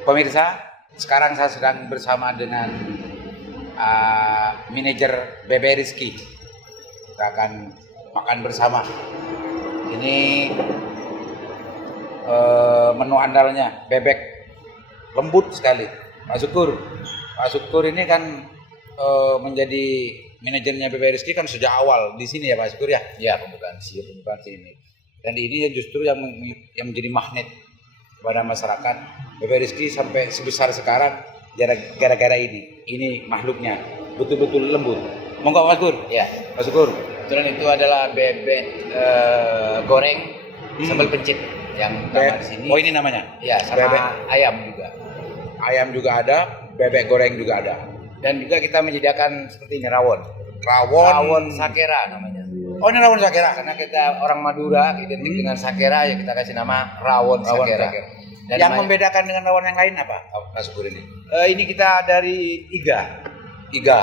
Pemirsa, sekarang saya sedang bersama dengan manajer Bebe Rizky. Kita akan makan bersama. Ini menu andalnya, bebek lembut sekali. Pak Syukur ini kan menjadi manajernya Bebe Rizky kan sejak awal di sini ya Pak Syukur ya. Ya, pembukaan Sini. Dan ini justru yang menjadi magnet kepada masyarakat. Bebe Rizky sampai sebesar sekarang gara-gara ini makhluknya betul-betul lembut. Monggo Mas Gur. Ya, Mas Gur. kebetulan itu adalah bebek goreng sambal pencit yang utama di sini. Oh, ini namanya. Ya, sama bebek. ayam juga. Ayam juga ada, bebek goreng juga ada. Dan juga kita menyediakan seperti ini rawon. Rawon sakera namanya. Oh, ini rawon sakera. Karena kita orang Madura identik dengan sakera, ya kita kasih nama rawon sakera. Dan yang membedakan dengan rawon yang lain apa? Mas Syukur ini. Ini kita dari iga.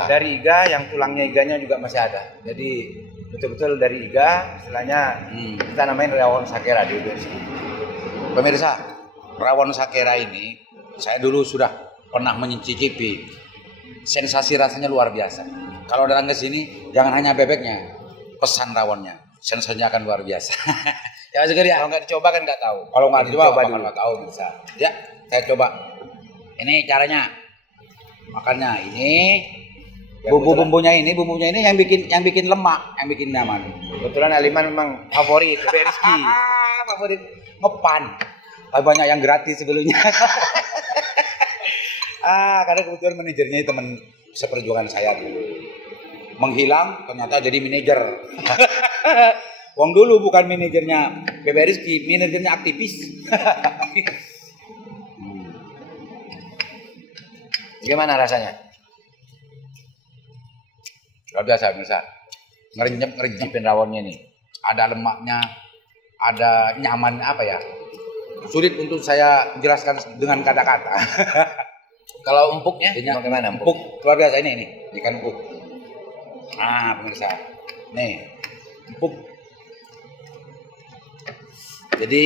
Dari iga yang tulangnya iganya juga masih ada. Jadi betul-betul dari iga, istilahnya kita namain rawon sakera di sini. Pemirsa, rawon sakera ini saya dulu sudah pernah mencicipi. Sensasi rasanya luar biasa. Kalau datang ke sini jangan hanya bebeknya, pesan rawonnya. Sensasinya akan luar biasa. Ya Mas Syukur ya. Kalau nggak dicoba kan nggak tahu. Kalau nggak dicoba dulu. nggak tahu bisa. Ya, saya coba. Ini caranya. Makannya ini bumbunya ini yang bikin lemak, yang bikin nyaman. Kebetulan Aliman memang favorit Bebe Rizky. Favorit ngepan. Banyak yang gratis sebelumnya. Karena kebetulan manajernya teman seperjuangan saya dulu. Menghilang ternyata jadi manajer. Wong dulu bukan manajernya Bebe Rizky, manajernya aktivis. Gimana rasanya? Luar biasa, bisa ngerenyepin rawonnya nih. Ada lemaknya, ada nyaman apa ya? Sulit untuk saya jelaskan dengan kata-kata. Kalau empuknya, bagaimana? Empuk luar biasa ini ikan empuk. Pemirsa, nih empuk. Jadi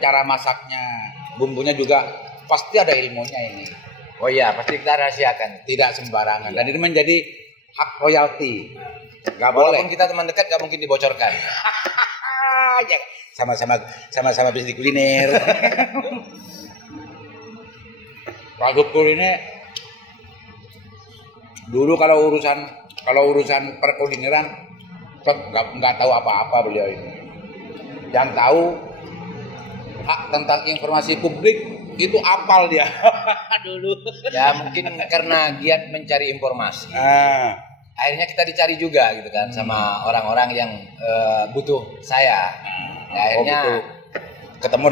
cara masaknya, bumbunya juga pasti ada ilmunya ini. Oh iya, pasti kita rahasiakan. Tidak sembarangan. Dan ini menjadi hak royalti. Gak boleh. Walaupun kita teman dekat, gak mungkin dibocorkan. Sama-sama bisnis kuliner. Pak Syukur ini dulu kalau urusan perkulineran nggak tahu apa-apa beliau ini. Yang tahu hak tentang informasi publik itu apal dia dulu. Ya mungkin karena giat mencari informasi. Akhirnya kita dicari juga gitu kan sama orang-orang yang butuh saya. Nah, akhirnya ketemu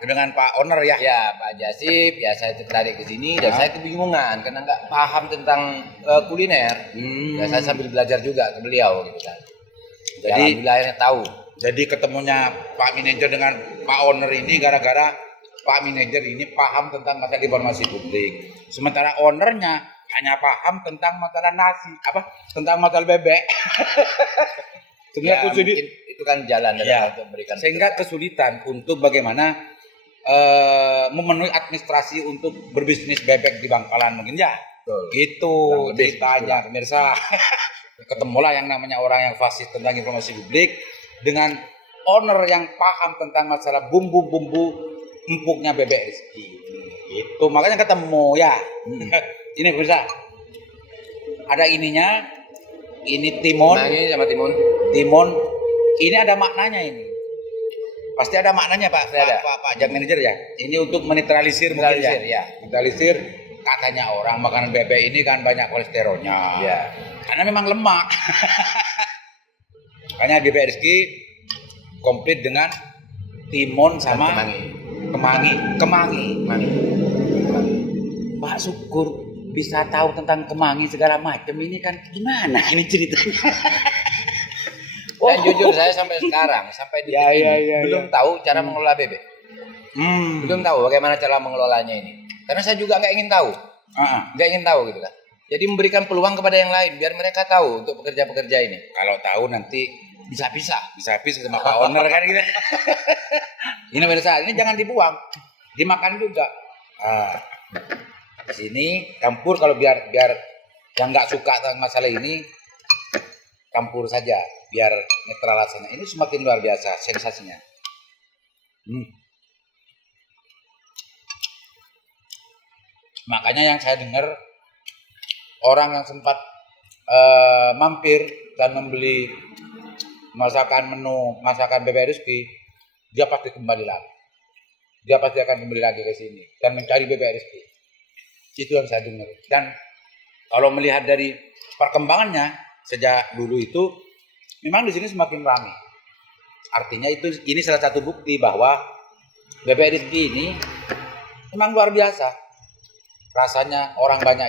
dengan Pak Owner ya. Ya, Pak Jasip, ya saya tertarik ke sini dan saya kebingungan karena nggak paham tentang kuliner. Ya saya sambil belajar juga ke beliau gitu kan. Jadi akhirnya tahu. Jadi ketemunya Pak Manajer dengan Pak Owner ini gara-gara Pak Manajer ini paham tentang masalah informasi publik. Sementara ownernya hanya paham tentang masalah tentang masalah bebek. Ya, mungkin itu kan jalan untuk memberikan. Sehingga kesulitan untuk bagaimana memenuhi administrasi untuk berbisnis bebek di Bangkalan mungkin ya. Betul. Gitu ceritanya pemirsa. Ketemulah yang namanya orang yang fasih tentang informasi publik dengan owner yang paham tentang masalah bumbu-bumbu empuknya Bebe Rizky. Itu makanya ketemu ya. Ini pemirsa. Ada ininya. Ini timun. Sama timun. Timun. Ini ada maknanya ini. Pasti ada maknanya Pak. Pak Jag Manager ya. Ini untuk menetralisir ya. Menetralisir katanya orang makanan bebek ini kan banyak kolesterolnya. Ya. Karena memang lemak. Makanya Bebe Rizky komplit dengan timun sama kemangi. Pak Syukur bisa tahu tentang kemangi segala macam ini kan gimana ini ceritanya? Dan jujur saya sampai sekarang detik ini belum tahu cara mengelola bebek. Belum tahu bagaimana cara mengelolanya ini. Karena saya juga nggak ingin tahu. Nggak ingin tahu gitu kan. Jadi memberikan peluang kepada yang lain biar mereka tahu untuk pekerja-pekerja ini. Kalau tahu nanti bisa sama Pak Owner kan gitu. Ini pemirsa, ini jangan dibuang, dimakan juga. Ah, di sini campur kalau biar yang nggak suka dengan masalah ini campur saja biar netral rasanya. Ini semakin luar biasa sensasinya. Makanya yang saya dengar orang yang sempat mampir dan membeli masakan Bebek Rizky, dia pasti kembali lagi. Dia pasti akan kembali lagi ke sini dan mencari Bebek Rizky. Itu yang saya dengar. Dan kalau melihat dari perkembangannya sejak dulu itu, memang di sini semakin ramai. Artinya ini salah satu bukti bahwa Bebek Rizky ini memang luar biasa. Rasanya orang banyak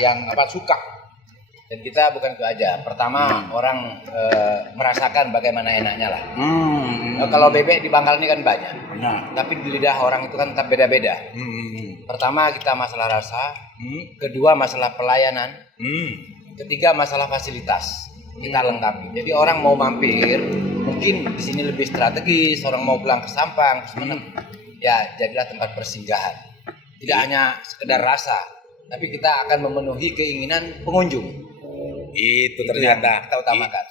yang suka. Dan kita bukan itu aja. Pertama orang merasakan bagaimana enaknya lah. Kalau bebek di Bangkal ini kan banyak. Tapi di lidah orang itu kan tetap beda-beda. Pertama kita masalah rasa. Kedua masalah pelayanan. Ketiga masalah fasilitas. Kita lengkapi. Jadi orang mau mampir, mungkin di sini lebih strategis. Orang mau pulang ke Sampang, ya jadilah tempat persinggahan. Tidak hanya sekedar rasa, tapi kita akan memenuhi keinginan pengunjung. Itu ternyata kita utamakan.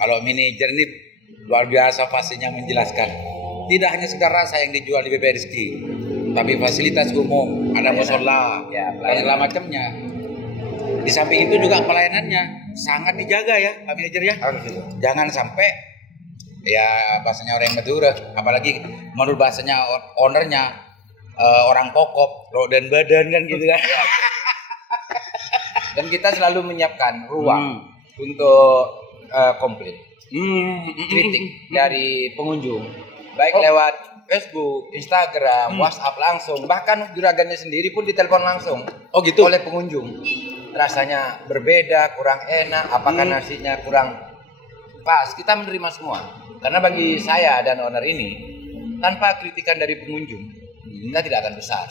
Kalau manajer ini luar biasa pastinya menjelaskan. Tidak hanya sekedar rasa yang dijual di Bebek Rizky, tapi fasilitas umum, ada musola, dan segala macamnya. Di samping itu juga pelayanannya sangat dijaga ya, Pak Manajer ya. Jangan sampai ya bahasanya orang Madura, apalagi menurut bahasanya ownernya orang kokop, roh dan badan kan gitu kan. Dan kita selalu menyiapkan ruang untuk komplain, kritik dari pengunjung, baik lewat Facebook, Instagram, WhatsApp langsung, bahkan juragannya sendiri pun ditelepon langsung. Gitu oleh pengunjung. Rasanya berbeda, kurang enak, apakah nasinya kurang pas. Kita menerima semua. Karena bagi saya dan owner ini, tanpa kritikan dari pengunjung, kita tidak akan besar.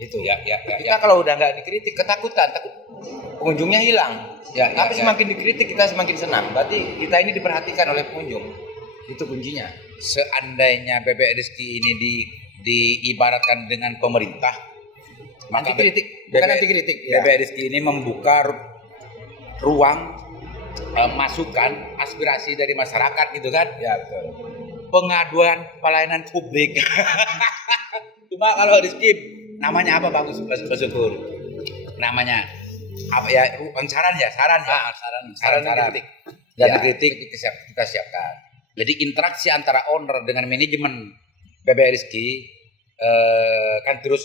Itu. Kita kalau udah nggak dikritik, ketakutan, pengunjungnya hilang. Tapi semakin dikritik kita semakin senang. Berarti kita ini diperhatikan oleh pengunjung. Itu kuncinya. Seandainya Bebek Rizky ini diibaratkan dengan pemerintah, anti kritik, bukan anti kritik. Bebek Rizky ini membuka ruang masukan aspirasi dari masyarakat gitu kan? Ya betul. Pengaduan pelayanan publik. Cuma kalau Rizky namanya apa bagus Mas Syukur? Namanya apa ya? Saran kritik. Dan kritik kita siapkan. Jadi interaksi antara owner dengan manajemen Bebek Rizky kan terus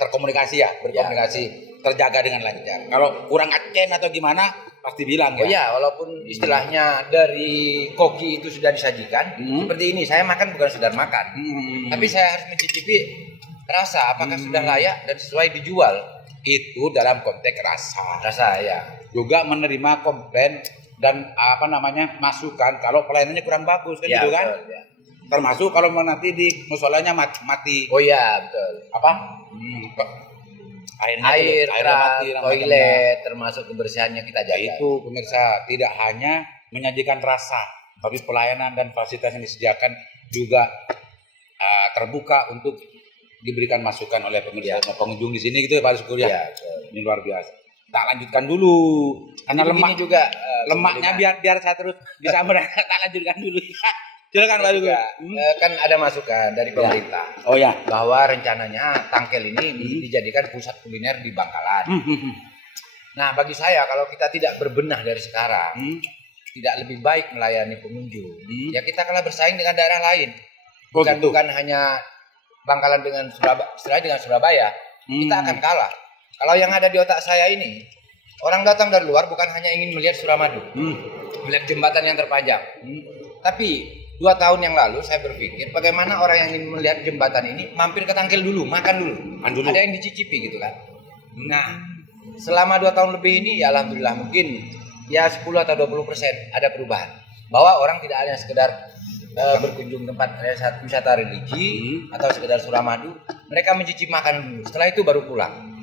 terkomunikasi berkomunikasi, terjaga dengan lancar. Kalau kurang acen atau gimana pasti bilang ya. Oh ya, walaupun istilahnya dari koki itu sudah disajikan seperti ini, saya makan bukan sekedar makan, tapi saya harus mencicipi rasa apakah sudah layak dan sesuai dijual. Itu dalam konteks rasa ya. Juga menerima komplain dan masukan kalau pelayanannya kurang bagus kan gitu kan. Betul, ya. Termasuk kalau nanti di musolanya mati. Oh iya betul. Apa? Air mati, toilet, termasuk kebersihannya kita jaga. Itu pemirsa, tidak hanya menyajikan rasa, tapi pelayanan dan fasilitas yang disediakan juga terbuka untuk diberikan masukan oleh pemirsa pengunjung di sini gitu ya Pak Syukur ya. Ini luar biasa. Tak lanjutkan dulu karena lemak juga lemaknya biar saya terus bisa tak lanjutkan dulu. Silakan Pak Syukur. Kan ada masukan dari pemerintah. Bahwa rencananya Tangkel ini dijadikan pusat kuliner di Bangkalan. Nah, bagi saya kalau kita tidak berbenah dari sekarang, tidak lebih baik melayani pengunjung, ya kita kalah bersaing dengan daerah lain. Bukan hanya Bangkalan dengan Surabaya, kita akan kalah. Kalau yang ada di otak saya ini, orang datang dari luar bukan hanya ingin melihat Suramadu, melihat jembatan yang terpanjang, tapi 2 tahun yang lalu saya berpikir bagaimana orang yang ingin melihat jembatan ini mampir ke Tangkel dulu, makan dulu. Ada yang dicicipi gitu kan. Nah, selama 2 tahun lebih ini ya alhamdulillah mungkin ya 10 atau 20% ada perubahan. Bahwa orang tidak hanya sekedar berkunjung tempat wisata religi atau sekedar Suramadu, mereka mencicipi makan dulu. Setelah itu baru pulang.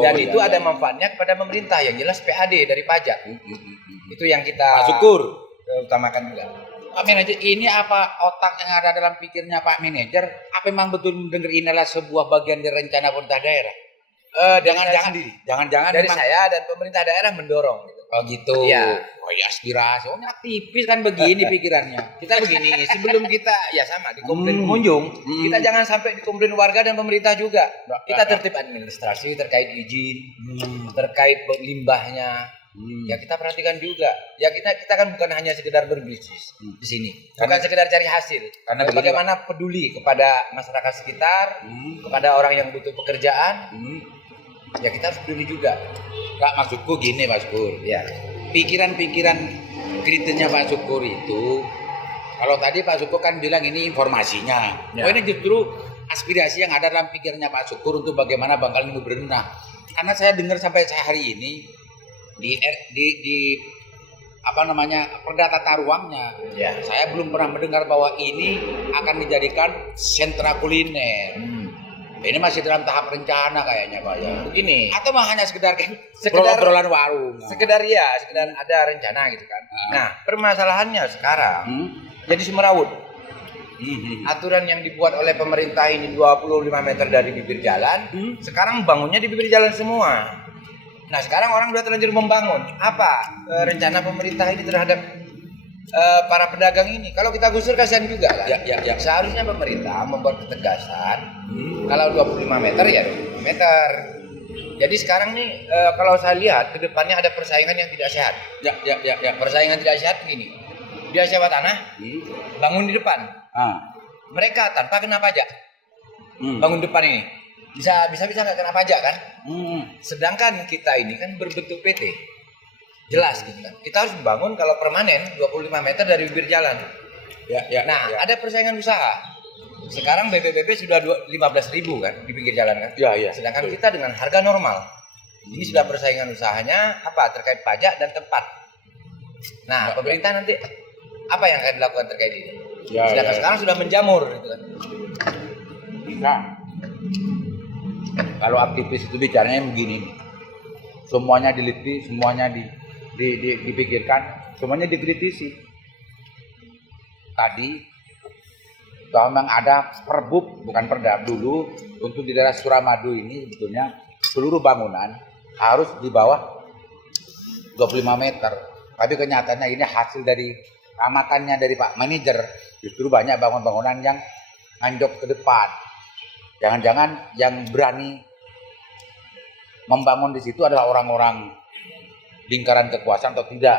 Dan itu ada manfaatnya kepada pemerintah, yang jelas PAD dari pajak. Itu yang kita syukur utamakan juga. Pak Manajer, ini apa otak yang ada dalam pikirnya Pak Manajer? Apa memang betul mendengar ini adalah sebuah bagian dari rencana pemerintah daerah? Jangan-jangan dari memang, saya dan pemerintah daerah mendorong gitu. oh gitu. Iya. Oh ya aspirasi. Oh ini aktivis kan begini pikirannya. Kita begini, sebelum kita ya sama dikomplain pengunjung, kita jangan sampai dikomplain warga dan pemerintah juga. Kita tertib administrasi terkait izin, terkait limbahnya. Ya kita perhatikan juga. Ya kita kan bukan hanya sekedar berbisnis di sini, bukan sekedar cari hasil. Karena bagaimana peduli kepada masyarakat sekitar, kepada orang yang butuh pekerjaan. Ya kita harus peduli juga. Kak, maksudku gini Mas Pur. Ya. Pikiran-pikiran kritisnya Pak Syukur itu, kalau tadi Pak Syukur kan bilang ini informasinya. Ya. Oh ini justru aspirasi yang ada dalam pikirannya Pak Syukur untuk bagaimana Bangkalan ini berenang. Karena saya dengar sampai hari ini di apa namanya Perda Tata Ruangnya, Ya. saya belum pernah mendengar bahwa ini akan dijadikan sentra kuliner. Ini masih dalam tahap rencana kayaknya Pak ya. Begini. Atau mah hanya sekedar Sekedar- obrolan warung. Sekedar ada rencana gitu kan. Nah, permasalahannya sekarang jadi semerawut. Aturan yang dibuat oleh pemerintah ini 25 meter dari bibir jalan, sekarang bangunnya di bibir jalan semua. Nah, sekarang orang udah terlanjur membangun. Apa rencana pemerintah ini terhadap para pedagang ini? Kalau kita gusur kasihan juga kan. Ya. Seharusnya pemerintah membuat ketegasan. Kalau 25 meter ya 25 meter. Jadi sekarang nih kalau saya lihat ke depannya ada persaingan yang tidak sehat. Ya. Persaingan tidak sehat begini. Dia sewa tanah, bangun di depan. Mereka tanpa kena pajak. Bangun depan ini. Bisa nggak kena pajak kan? Sedangkan kita ini kan berbentuk PT. Jelas gitu kan. Kita harus bangun kalau permanen 25 meter dari bibir jalan. Nah, ada persaingan usaha. Sekarang BBB sudah 15.000 kan di pinggir jalan kan? Ya. Sedangkan kita dengan harga normal. Ini sudah persaingan usahanya apa terkait pajak dan tempat. Nah, pemerintah nanti apa yang akan dilakukan terkait ini? Sedangkan sekarang sudah menjamur gitu kan. Nah, kalau aktivis itu bicaranya begini, semuanya diliti, semuanya dipikirkan, semuanya dikritisi. Tadi kalau memang ada perbub, bukan perda dulu untuk di daerah Suramadu ini sebetulnya seluruh bangunan harus di bawah 25 meter. Tapi kenyataannya ini hasil dari amatannya dari Pak Manajer, justru banyak bangunan-bangunan yang anjlok ke depan. Jangan-jangan yang berani membangun di situ adalah orang-orang lingkaran kekuasaan atau tidak.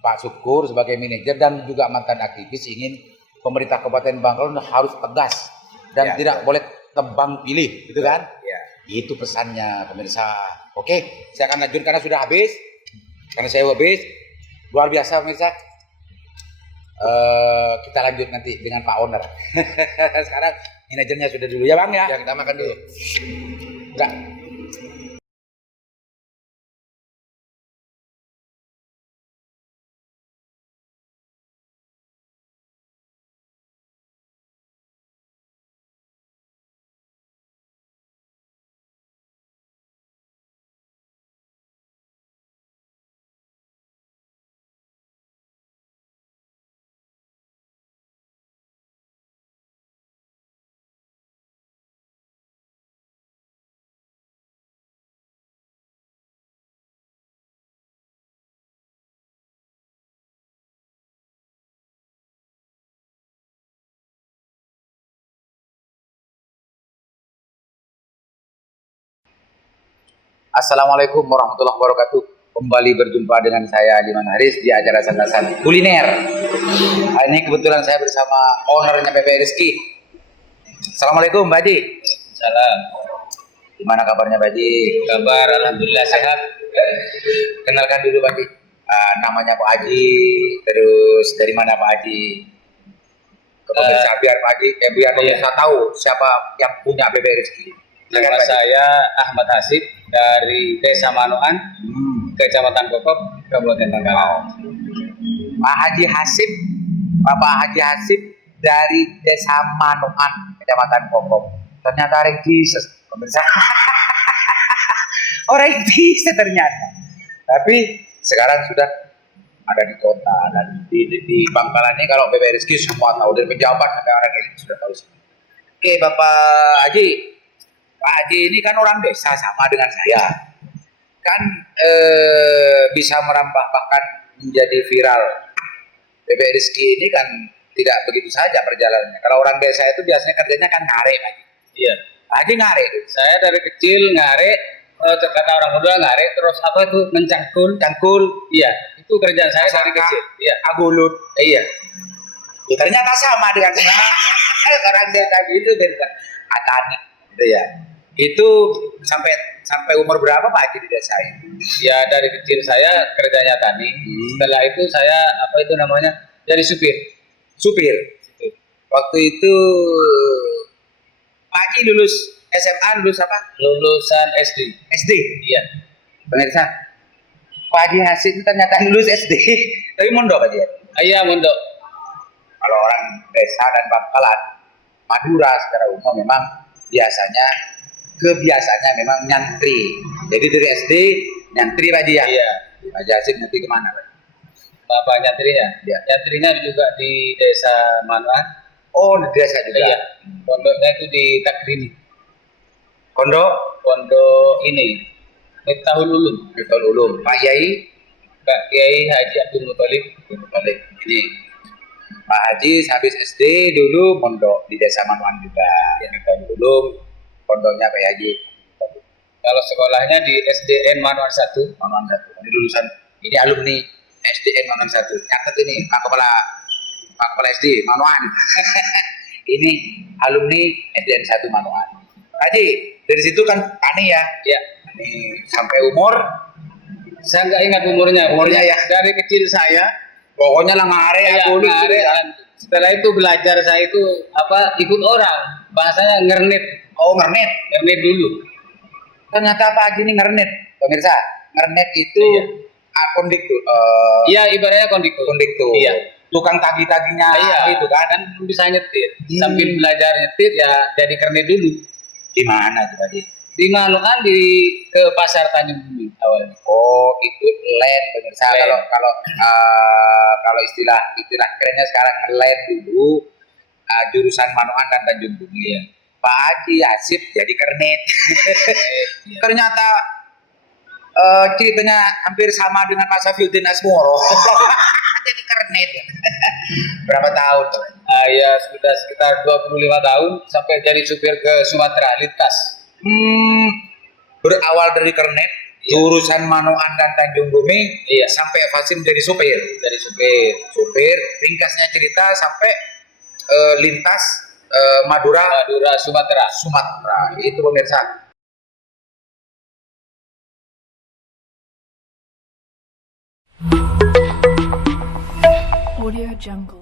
Pak Syukur sebagai manajer dan juga mantan aktivis ingin pemerintah Kabupaten Bangkalan harus tegas dan tidak boleh tebang pilih, gitu kan? Ya. Itu pesannya pemirsa. Oke, saya akan lanjut karena sudah habis. Karena saya habis. Luar biasa pemirsa. Kita lanjut nanti dengan Pak Owner. Sekarang manajernya sudah dulu ya Bang ya. Ya, kita makan dulu. Enggak. Assalamualaikum warahmatullahi wabarakatuh. Kembali berjumpa dengan saya Liman Haris di acara santai kuliner. Hari ini kebetulan saya bersama ownernya BBRI Rizky. Assalamualaikum Pak Haji. Salam. Gimana kabarnya Pak Haji? Kabar alhamdulillah sehat. Kenalkan dulu Pak Haji. Namanya Pak Haji, terus dari mana Pak Haji? Ke pemirsa biar Pak Haji, biar pemirsa tahu siapa yang punya BBRI Rizky. Nama saya Ahmad Hasib dari Desa Manoan, Kecamatan Kokok, Kabupaten Bangkalan. Pak Haji Hasib, Bapak Haji Hasib dari Desa Manoan, Kecamatan Kokok. Ternyata orang Jesus, pemirsa. Orang bisa ternyata. Tapi sekarang sudah ada di kota dan di Bangkalan ini kalau BBM Rizky semua tahu, dari pejabat sampai orang elit sudah tahu semua. Oke Bapak Haji, Pak Haji ini kan orang desa sama dengan saya, kan bisa merambah bahkan menjadi viral. BBM Rizky ini kan tidak begitu saja perjalanannya. Kalau orang desa itu biasanya kerjanya kan ngarik Haji. Iya. Pak Haji ngarik itu. Saya dari kecil ngarik, kata orang muda ngarik, terus apa itu mencangkul. Iya, itu kerjaan saya dari kecil. Iya. Agulut. Iya. Ya, ternyata sama dengan orang desa gitu dari Atani, gitu ya. Itu sampai umur berapa Pak Haji di desa ini? Ya dari kecil saya kerjanya tani. Setelah itu saya apa itu namanya jadi supir. Supir. Waktu itu Pak Haji lulus SMA, lulus apa? Lulusan SD. SD. Iya. Pemirsa, Pak Haji Hasid itu ternyata lulus SD, tapi mondok Pak Haji. Iya mondok. Kalau orang desa dan Bangkalan, Madura secara umum memang kebiasaannya memang nyantri. Jadi dari SD nyantri Pak Haji ya. Iya. Pak Haji Hasid nyantri kemana Pak? Bapak nyantrinya? Iya. Nyantrinya juga di desa Manuan. Oh di desa juga. Iya. Pondoknya itu di Takrini. Pondok ini Miftahul Ulum. Miftahul Ulum. Pak Yai Pak Kiai Haji Abdul Muthalib. Ini Pak Haji habis SD dulu mondok di desa Manuan juga. Miftahul Ulum, pondoknya Pak Haji. Kalau sekolahnya di SDN Manuan 1. Manuan 1. Ini lulusan, ini alumni SDN Manuan 1. Catat ini Pak Kepala SD Manuan. Ini alumni SDN 1 Manuan. Haji, dari situ kan tani ya? Ya. Ini sampai umur? Saya nggak ingat umurnya. Umurnya ya? Dari kecil saya. Pokoknya lah ngare ya, kulit. Setelah itu belajar saya itu ikut orang. Bahasanya ngernet. Oh ngernet? Ngernet dulu. Ternyata Pak Haji ini ngernet. Pemirsa, ngernet itu kondektur. Iya, ibaratnya kondektur. Iya. Tukang tagi-taginya gitu kan? Kan bisa nyetir. Sambil belajar nyetir ya jadi kernet dulu. Di mana tuh Pak Haji? Di Manuan ke pasar Tanjung Bumi awalnya. Oh itu land pemirsa. Kalau istilah kerennya sekarang land dulu jurusan Manuan dan Tanjung Bumi. Iya. Pak Haji Hasid jadi kernet. Ternyata ceritanya hampir sama dengan Mas Safiyuddin Asmoro. Jadi kernet. Berapa tahun tuh? Ya sudah sekitar 25 tahun sampai jadi supir ke Sumatera lintas. Berawal dari kernet, jurusan Manuan dan Tanjung Bumi, sampai fasil menjadi supir. Supir, ringkasnya cerita sampai lintas Madura, Sumatera. Itu pemirsa. Audio Jungle.